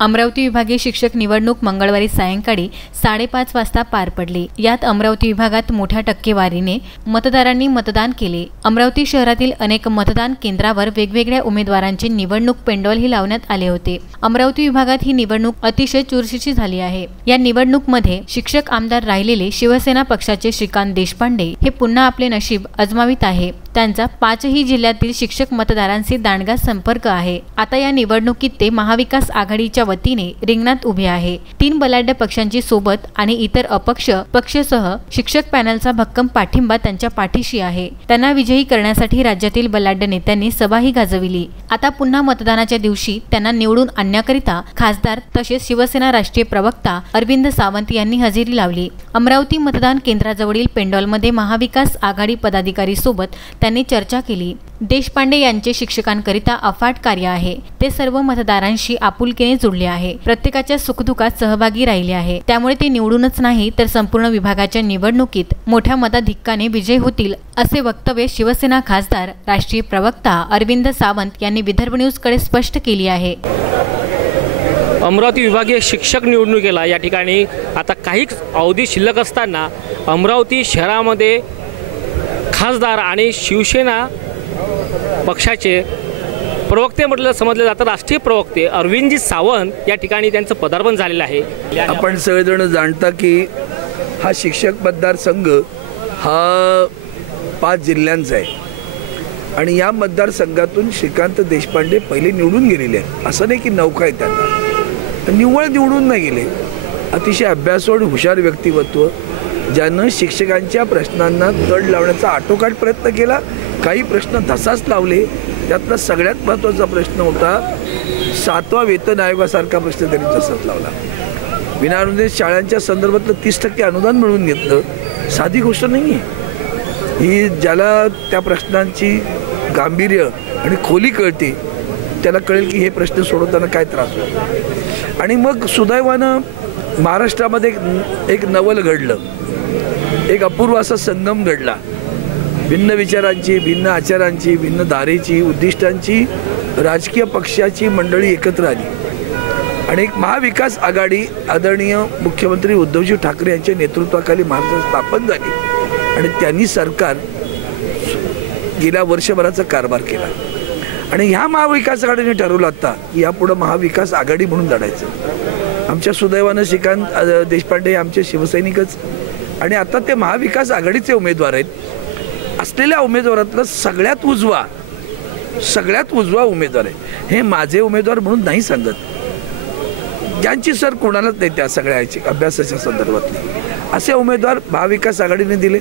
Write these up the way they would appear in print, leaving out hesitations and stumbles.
अमरावती विभागीय शिक्षक निवडणूक मंगळवारी सायंकाळी 5:30 वाजता पार पडली। यात अमरावती विभागात मोठ्या टक्केवारीने मतदारांनी मतदान केले। अमरावती शहरातील अनेक मतदान केंद्रावर वेगवेगळ्या उमेदवारांचे निवडणूक पेंडॉलही लावण्यात आले होते। अमरावती विभागात ही निवडणूक अतिशय चुरशीची झाली आहे। या निवडणूकमध्ये शिक्षक आमदार राहिलेले शिवसेना पक्षाचे श्रीकांत देशपांडे हे पुन्हा आपले नशीब अजमावित आहे। त्यांचा 5ही जिल्ह्यातील शिक्षक मतदारांशी दांडगा संपर्क आहे। आता या निवडणुकीत ते महाविकास आघाडीच्या वतीने रिंगणात उभे आहे। 3 बलाढ्य पक्षांची सोबत आणि इतर अपक्ष पक्षसह शिक्षक पॅनलचा भक्कम पाठिंबा त्यांच्या पाठीशी आहे। त्यांना विजयी करण्यासाठी राज्यातील बलाढ्य नेत्यांनी सभाही गाजविली। आता पुन्हा मतदानाच्या दिवशी त्यांना निवडून आणण्याकरिता खासदार तसेच शिवसेना राष्ट्रीय प्रवक्ता अरविंद सावंत यांनी हजेरी लावली। अमरावती मतदान केंद्राजवळील पेंडॉलमध्ये महाविकास आघाडी पदाधिकारी सोबत त्यांनी चर्चा केली। देशपांडे यांचे शिक्षकांकरिता अफाट कार्य आहे। ते सर्व मतदारांशी आपुलकीने जुळले आहे, प्रत्येकाच्या सुखदुःखात सहभागी राहिले आहे। त्यामुळे ते निवडूनच नाही तर संपूर्ण विभागाच्या निवडणुकीत मोठ्या मताधिक्याने विजय होतील, असे वक्तव्य शिवसेना खासदार राष्ट्रीय प्रवक्ता अरविंद सावंत यांनी विदर्भ न्यूजकडे स्पष्ट केली आहे। अमरावती विभागीय शिक्षक निवडणुकीला या ठिकाणी आता काहीच अवधी शिल्लक असताना अमरावती शहरामध्ये खासदार आणि शिवसेना पक्षाचे प्रवक्ते म्हटलं समजले जातं राष्ट्रीय प्रवक्ते अरविंदजी सावंत या ठिकाणी त्यांचं पदार्पण झालेलं आहे। आपण सगळेजण जाणता की हा शिक्षक मतदारसंघ हा 5 जिल्ह्यांचा आहे आणि या मतदारसंघातून श्रीकांत देशपांडे पहिले निवडून गेलेले आहेत। असं नाही की नौका आहे त्यांना, निव्वळ निवडून नाही गेले। अतिशय अभ्यासू आणि हुशार व्यक्तिमत्व ज्यानं शिक्षकांच्या प्रश्नांना तड लावण्याचा आटोकाट प्रयत्न केला। काही प्रश्न धसाच लावले। त्यातला सगळ्यात महत्त्वाचा प्रश्न होता 7वा वेतन आयोगासारखा प्रश्न त्यांनी धसाच लावला। विनाअनुदानित शाळांच्या संदर्भातलं 30% अनुदान मिळवून घेतलं साधी गोष्ट नाही आहे ही। ज्याला त्या प्रश्नांची गांभीर्य आणि खोली कळते त्याला कळेल की हे प्रश्न सोडवताना काय त्रास होतो। आणि मग सुदैवानं महाराष्ट्रामध्ये एक नवल घडलं, एक अपूर्व असा संगम घडला। भिन्न विचारांची, भिन्न आचारांची, भिन्न धारेची, उद्दिष्टांची राजकीय पक्षाची मंडळी एकत्र आली आणि एक महाविकास आघाडी आदरणीय मुख्यमंत्री उद्धवजी ठाकरे यांच्या नेतृत्वाखाली महाराष्ट्रात स्थापन झाली आणि त्यांनी सरकार गेल्या वर्षभराचा कारभार केला। आणि ह्या महाविकास आघाडीने ठरवलं आता की यापुढे महाविकास आघाडी म्हणून लढायचं। आमच्या सुदैवानं श्रीकांत देशपांडे आमचे शिवसैनिकच आणि आता ते महाविकास आघाडीचे उमेदवार आहेत। असलेल्या उमेदवारातलं सगळ्यात उजवा उमेदवार आहे। हे माझे उमेदवार म्हणून नाही सांगत, ज्यांची सर कोणालाच नाही त्या सगळ्याची अभ्यासाच्या संदर्भातली असे उमेदवार महाविकास आघाडीने दिले।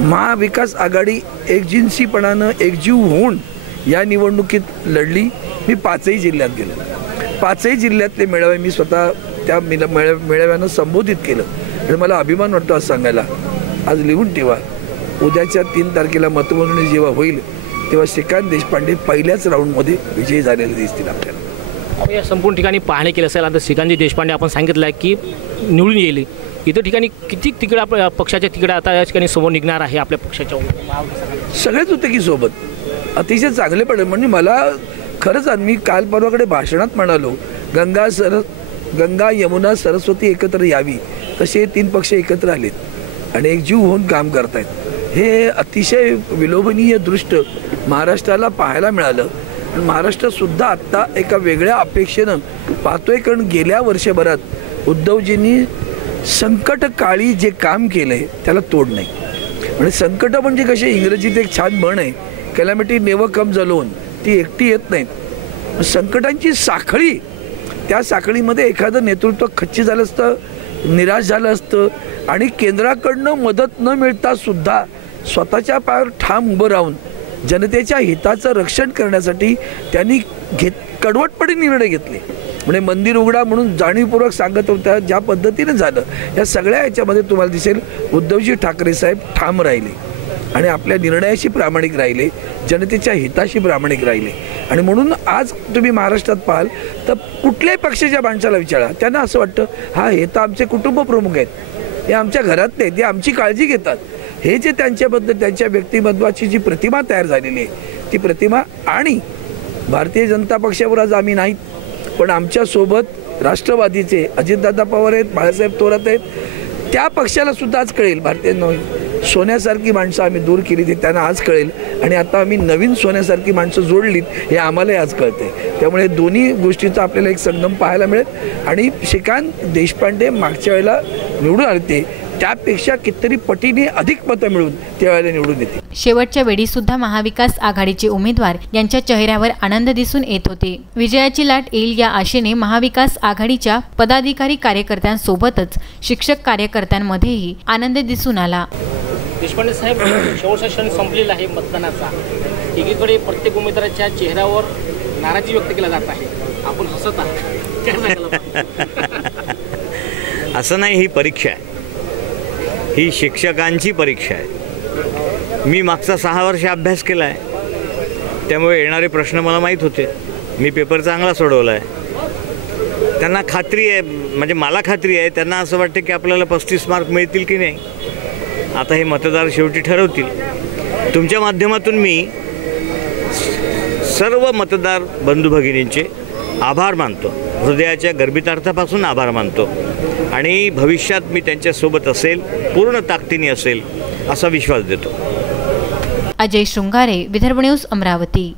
महाविकास आघाडी एकजिनसीपणानं एकजीव होऊन या निवडणुकीत लढली। मी 5ही जिल्ह्यात गेलो, 5ही जिल्ह्यातले मेळावे मी स्वतः त्या मेळाव्यानं संबोधित केलं आणि मला अभिमान वाटतो आज सांगायला। आज लिहून ठेवा, उद्याच्या 3 तारखेला मतमोजणी जेव्हा होईल तेव्हा श्रीकांत देशपांडे पहिल्याच राऊंडमध्ये विजयी झालेले दिसतील आपल्याला। या संपूर्ण ठिकाणी पाहणी केलं असेल आता श्रीकांत देशपांडे आपण सांगितलं आहे की निवडून येईल। इतर ठिकाणी किती तिकडे आपल्या पक्षाच्या तिकडे आता या ठिकाणी समोर निघणार आहे आपल्या पक्षाच्या सगळेच होते की सोबत, अतिशय चांगले पडले। म्हणजे मला खरंच मी काल परवाकडे भाषणात म्हणालो गंगा यमुना सरस्वती एकत्र यावी, तसे 3 पक्ष एकत्र आलेत आणि एकजीव होऊन काम करतायत। हे अतिशय विलोभनीय दृष्ट महाराष्ट्राला पाहायला मिळालं आणि महाराष्ट्रसुद्धा आत्ता एका वेगळ्या अपेक्षेनं पाहतोय, कारण गेल्या वर्षभरात उद्धवजींनी संकटकाळी जे काम केलं आहे त्याला तोड नाही। आणि संकट म्हणजे कसे, इंग्रजीत एक छान म्हण आहे, कॅलॅमिटी नेव्हर कम्स अलोन, ती एकटी येत नाहीत। संकटांची साखळी, त्या साखळीमध्ये एखादं नेतृत्व खच्ची झालं असतं, निराश झालं असतं आणि केंद्राकडनं मदत न मिळता सुद्धा स्वतःच्या पायावर ठाम उभं राहून जनतेच्या हिताचं रक्षण करण्यासाठी त्यांनी कडवटपणे निर्णय घेतले। म्हणजे मंदिर उघडा म्हणून जाणीवपूर्वक सांगत होत्या ज्या पद्धतीने झालं, या सगळ्या याच्यामध्ये तुम्हाला दिसेल उद्धवजी ठाकरे साहेब ठाम राहिले आणि आपल्या निर्णयाशी प्रामाणिक राहिले, जनतेच्या हिताशी प्रामाणिक राहिले। आणि म्हणून आज तुम्ही महाराष्ट्रात पाहाल तर कुठल्याही पक्षाच्या माणसाला विचारा, त्यांना असं वाटतं हे तर आमचे कुटुंब प्रमुख आहेत, हे आमच्या घरातले आहेत, ते आमची काळजी घेतात। हे जे त्यांच्याबद्दल त्यांच्या व्यक्तिमत्वाची जी प्रतिमा तयार झालेली आहे ती प्रतिमा, आणि भारतीय जनता पक्षावर आज आम्ही नाहीत पण आमच्यासोबत राष्ट्रवादीचे अजितदादा पवार आहेत, बाळासाहेब थोरात आहेत, त्या पक्षाला सुद्धा आज कळेल भारतीय सोन्यासारखी माणसं आम्ही दूर केली ती त्यांना आज कळेल आणि आता आम्ही नवीन सोन्यासारखी माणसं जोडलीत हे आम्हालाही आज कळते. त्यामुळे दोन्ही गोष्टीचा आपल्याला एक संगम पाहायला मिळेल आणि श्रीकांत देशपांडे मागच्या वेळेला निवडून आले ते त्यापेक्षा कितीतरी पटीने अधिक मतं मिळून त्यावेळेला निवडून येते. शेवटच्या वेळी सुद्धा महाविकास आघाडीचे उमेदवार यांच्या चेहऱ्यावर आनंद दिसून येत होते. विजयाची लाट येईल या आशेने महाविकास आघाडीच्या पदाधिकारी कार्यकर्त्यांसोबतच शिक्षक कार्यकर्त्यांमध्येही आनंद दिसून आला. देशपांडे साहेब, शेवटचा क्षण संपलेला आहे मतदानाचा. एकीकडे प्रत्येक उमेदवाराच्या चेहऱ्यावर नाराजी व्यक्त केला जात आहे, आपण हसत आहात. असं नाही, ही परीक्षा आहे, ही शिक्षकांची परीक्षा आहे. मी मागचा 6 वर्ष अभ्यास केला आहे, त्यामुळे येणारे प्रश्न मला माहीत होते. मी पेपर चांगला सोडवला आहे. त्यांना खात्री आहे, म्हणजे मला खात्री आहे, त्यांना असं वाटतं की आपल्याला 35 मार्क मिळतील की नाही. आता हे मतदार शेवटी ठरवतील. तुमच्या माध्यमातून मी सर्व मतदार बंधू भगिनींचे आभार मानतो, हृदयाच्या गर्भितार्थापासून आभार मानतो आणि भविष्यात मी त्यांच्यासोबत असेल, पूर्ण ताकदीने असेल असा विश्वास देतो. अजय शृंगारे, विदर्भ न्यूज, अमरावती.